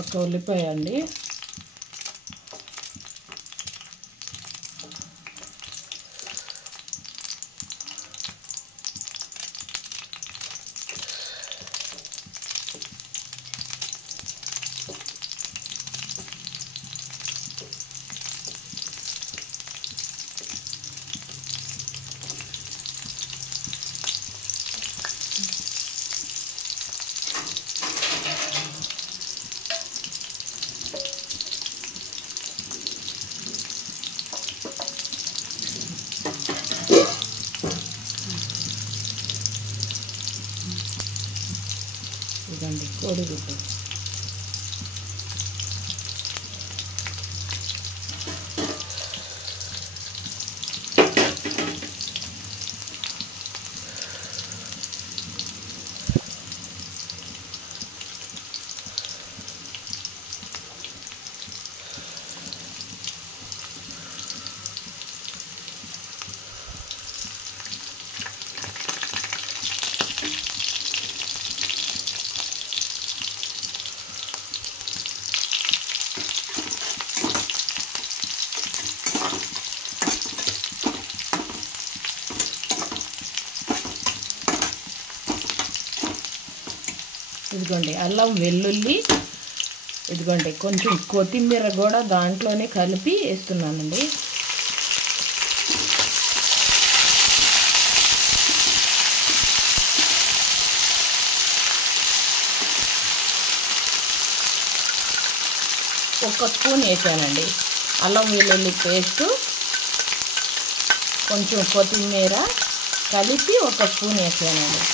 ఒక ఉల్లిపాయ అండి, ఇదండి కోడిగుడ్డు. ఇదిగోండి అల్లం వెల్లుల్లి, ఇదిగోండి కొంచెం కొత్తిమీర కూడా దాంట్లోనే కలిపి వేస్తున్నానండి. ఒక స్పూన్ వేసానండి అల్లం వెల్లుల్లి పేస్టు, కొంచెం కొత్తిమీర కలిపి ఒక స్పూన్ వేసానండి.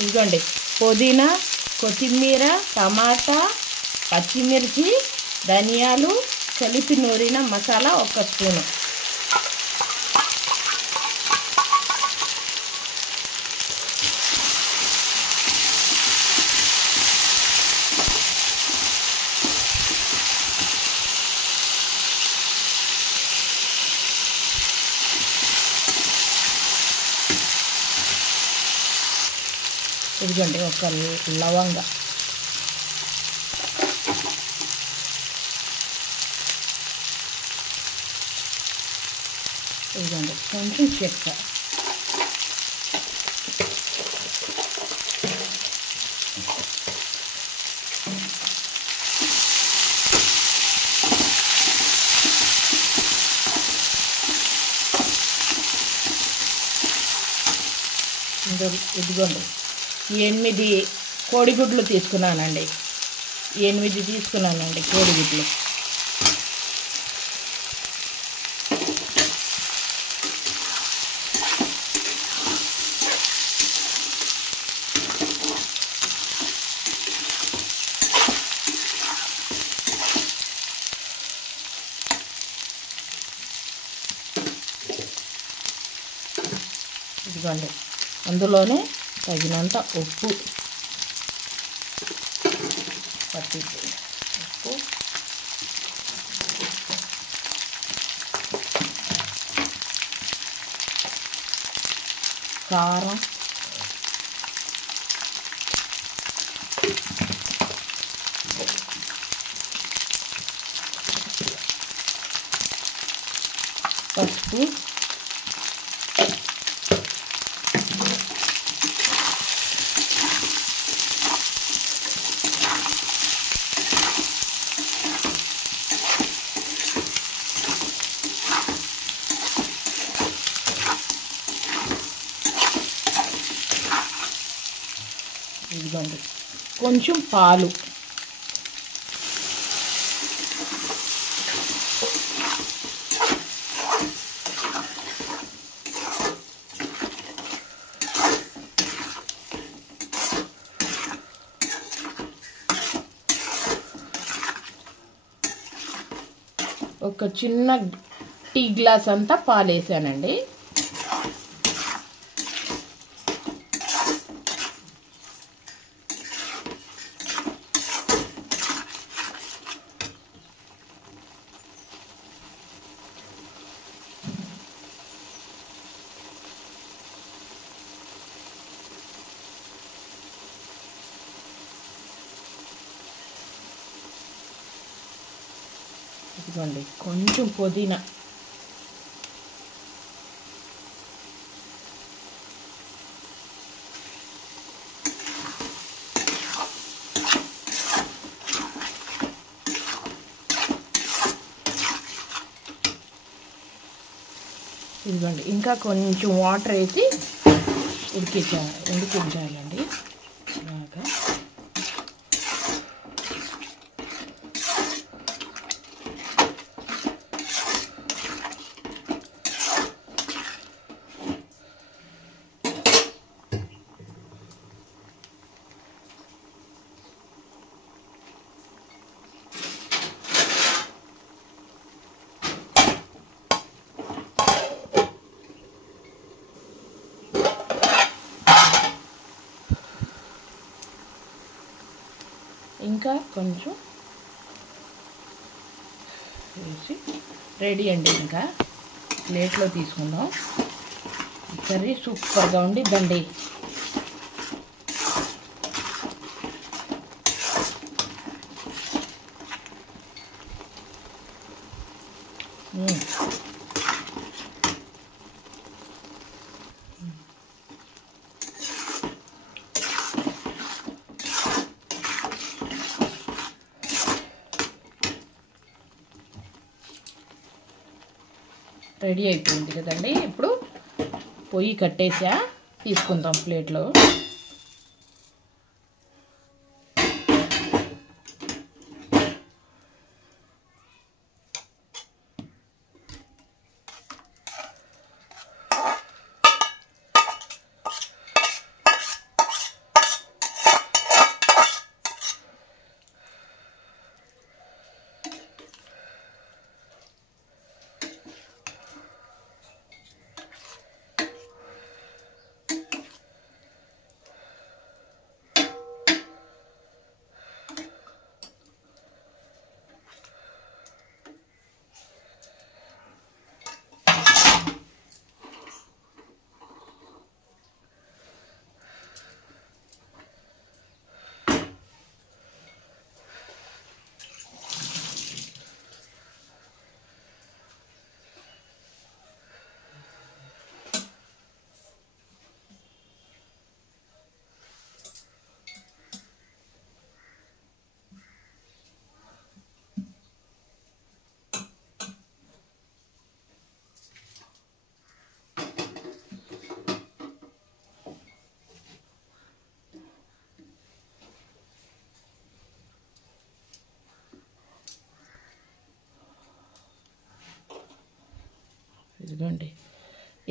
ఇదిగోండి పుదీనా, కొత్తిమీర, టమాటా, పచ్చిమిర్చి, ధనియాలు కలిపి నూరిన మసాలా ఒక స్పూను. ఇదిగోండి ఒక లవంగ, ఇదిగోండి కొంచెం చెక్క, ఇదిగోండి 8 కోడిగుడ్లు తీసుకున్నానండి. 8 తీసుకున్నానండి కోడిగుడ్లు. ఇదిగోండి అందులోనే తగినంత ఉప్పు పట్టింది, ఉప్పు, కారం, పసుపు, ఇదిగోండి కొంచెం పాలు, ఒక చిన్న టీ గ్లాస్ అంతా పాలు వేసానండి. ఇదిగోండి కొంచెం పుదీనా, ఇదిగోండి ఇంకా కొంచెం వాటర్ వేసి ఉడికించాలండి బాగా. ఇంకా కొంచెం వేసి రెడీ అండి. ఇంకా ప్లేట్లో తీసుకుందాం. కర్రీ సూపర్గా ఉండిద్దండి. రెడీ అయిపోయింది కదండి. ఇప్పుడు పొయ్యి కట్టేసా, తీసుకుందాం ప్లేట్లో. ఇదిగోండి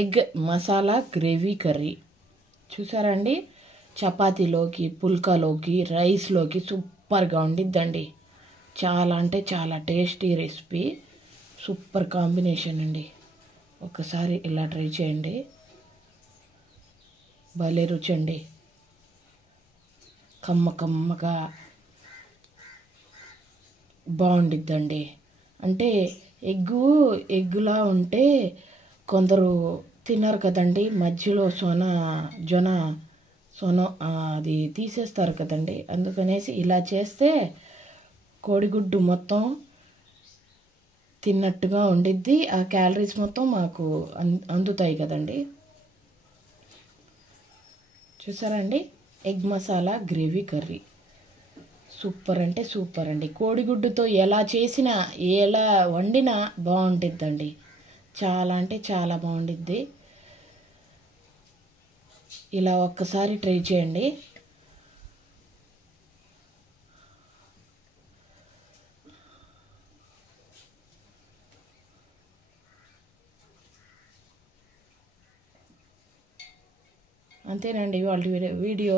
ఎగ్ మసాలా గ్రేవీ కర్రీ చూసారండి. చపాతీలోకి, పుల్కాలోకి, రైస్లోకి సూపర్గా ఉండిద్దండి. చాలా అంటే చాలా టేస్టీ రెసిపీ, సూపర్ కాంబినేషన్ అండి. ఒకసారి ఇలా ట్రై చేయండి, భలే రుచి అండి. కమ్మగా బాగుండిద్దండి. అంటే ఎగ్గులా ఉంటే కొందరు తినరు కదండి, మధ్యలో సొన అది తీసేస్తారు కదండి. అందుకనేసి ఇలా చేస్తే కోడిగుడ్డు మొత్తం తిన్నట్టుగా ఉండిద్ది. ఆ క్యాలరీస్ మొత్తం మాకు అందుతాయి కదండి. చూసారా అండి, egg masala gravy curry super అంటే సూపర్ అండి. కోడిగుడ్డుతో ఎలా చేసినా ఎలా వండినా బాగుంటుందండి. చాలా అంటే చాలా బాగుండిద్ది. ఇలా ఒక్కసారి ట్రై చేయండి. అంతేనండి వాళ్ళ వీడియో.